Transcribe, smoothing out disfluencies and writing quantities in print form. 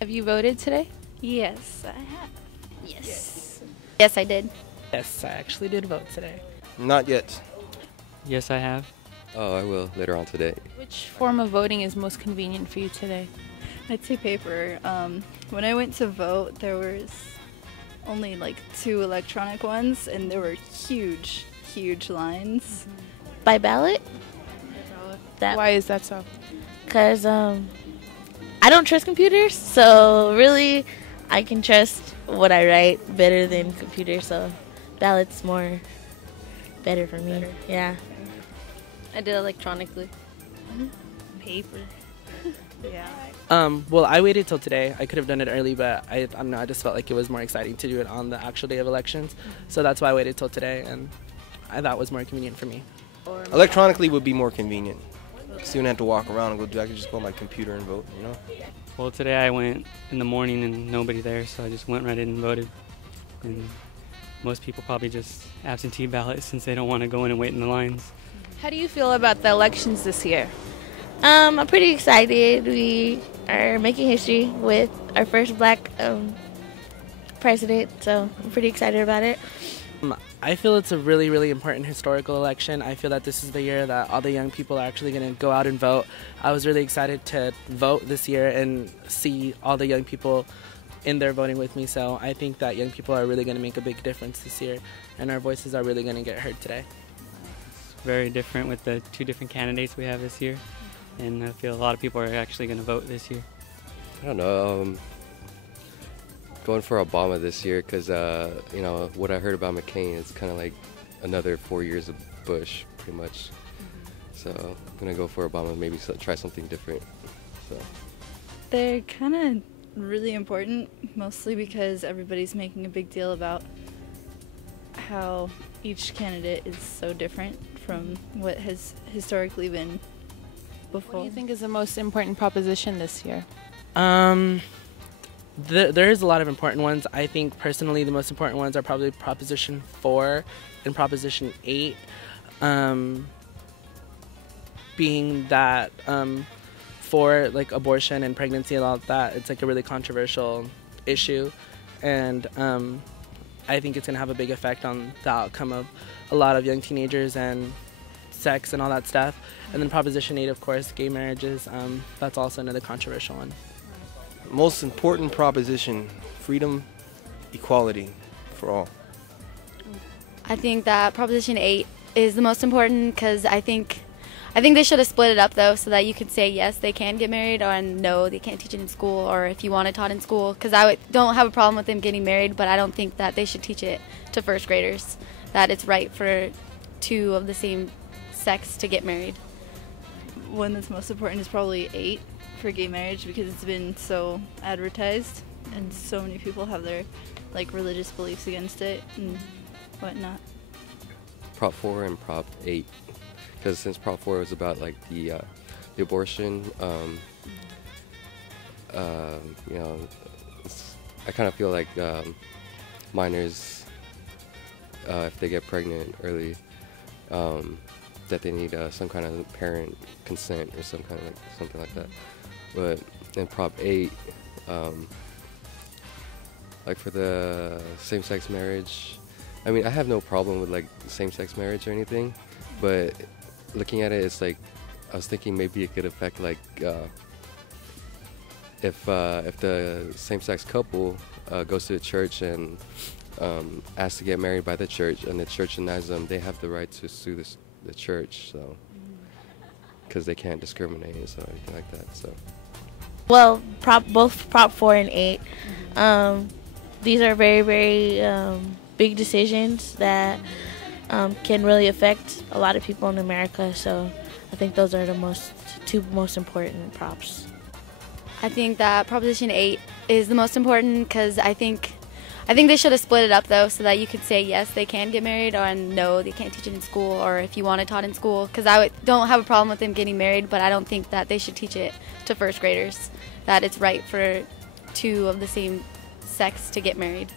Have you voted today? Yes, I have. Yes. Yes, I did. Yes, I actually did vote today. Not yet. Yes, I have. Oh, I will later on today. Which form of voting is most convenient for you today? I'd say paper. When I went to vote, there was only like 2 electronic ones, and there were huge, huge lines. By ballot? Why is that so? Because I don't trust computers, so really I can trust what I write better than computers, so ballot's more better for me. Yeah. I did electronically. Paper. Yeah. Well, I waited till today. I could have done it early, but I just felt like it was more exciting to do it on the actual day of elections. So that's why I waited till today, and I thought it was more convenient for me. Electronically would be more convenient. So you don't have to walk around and go do. I could just go on my computer and vote. You know. Well, today I went in the morning and nobody there, so I just went right in and voted. And most people probably just absentee ballot since they don't want to go in and wait in the lines. How do you feel about the elections this year? I'm pretty excited. We are making history with our first black president, so I'm pretty excited about it. I feel it's a really, really important historical election. I feel that this is the year that all the young people are actually going to go out and vote. I was really excited to vote this year and see all the young people in there voting with me. So I think that young people are really going to make a big difference this year, and our voices are really going to get heard today. It's very different with the 2 different candidates we have this year, and I feel a lot of people are actually going to vote this year. I don't know. Going for Obama this year because, you know, what I heard about McCain is kind of like another 4 years of Bush, pretty much. So I'm going to go for Obama, maybe try something different. So They're kind of really important, mostly because everybody's making a big deal about how each candidate is so different from what has historically been before. What do you think is the most important proposition this year? There is a lot of important ones. I think personally the most important ones are probably Proposition 4 and Proposition 8, being that for like abortion and pregnancy and all of that, it's like a really controversial issue, and I think it's going to have a big effect on the outcome of a lot of young teenagers and sex and all that stuff. And then Proposition 8, of course, gay marriages, that's also another controversial one. Most important proposition: freedom, equality for all. I think that Proposition 8 is the most important because I think they should have split it up though, so that you could say yes, they can get married, or no, they can't teach it in school, or if you want it taught in school. Because don't have a problem with them getting married, but I don't think that they should teach it to first graders. That it's right for 2 of the same sex to get married. One that's most important is probably 8 for gay marriage, because it's been so advertised and so many people have their like religious beliefs against it and whatnot. Prop 4 and Prop 8, because since Prop 4 was about like the abortion, you know, I kind of feel like minors, if they get pregnant early, that they need some kind of parent consent or something like that. But in Prop 8, like for the same-sex marriage, I mean, I have no problem with like same-sex marriage or anything, but looking at it, it's like I was thinking maybe it could affect like if the same-sex couple goes to the church and asks to get married by the church, and the church denies them, they have the right to sue the church, so because they can't discriminate or anything like that. So, Well, both Prop 4 and 8, these are very, very big decisions that can really affect a lot of people in America, so I think those are the 2 most important props. I think that Proposition 8 is the most important because I think they should have split it up though, so that you could say yes, they can get married, or no, they can't teach it in school, or if you want it taught in school. Because don't have a problem with them getting married, but I don't think that they should teach it to first graders. That it's right for 2 of the same sex to get married.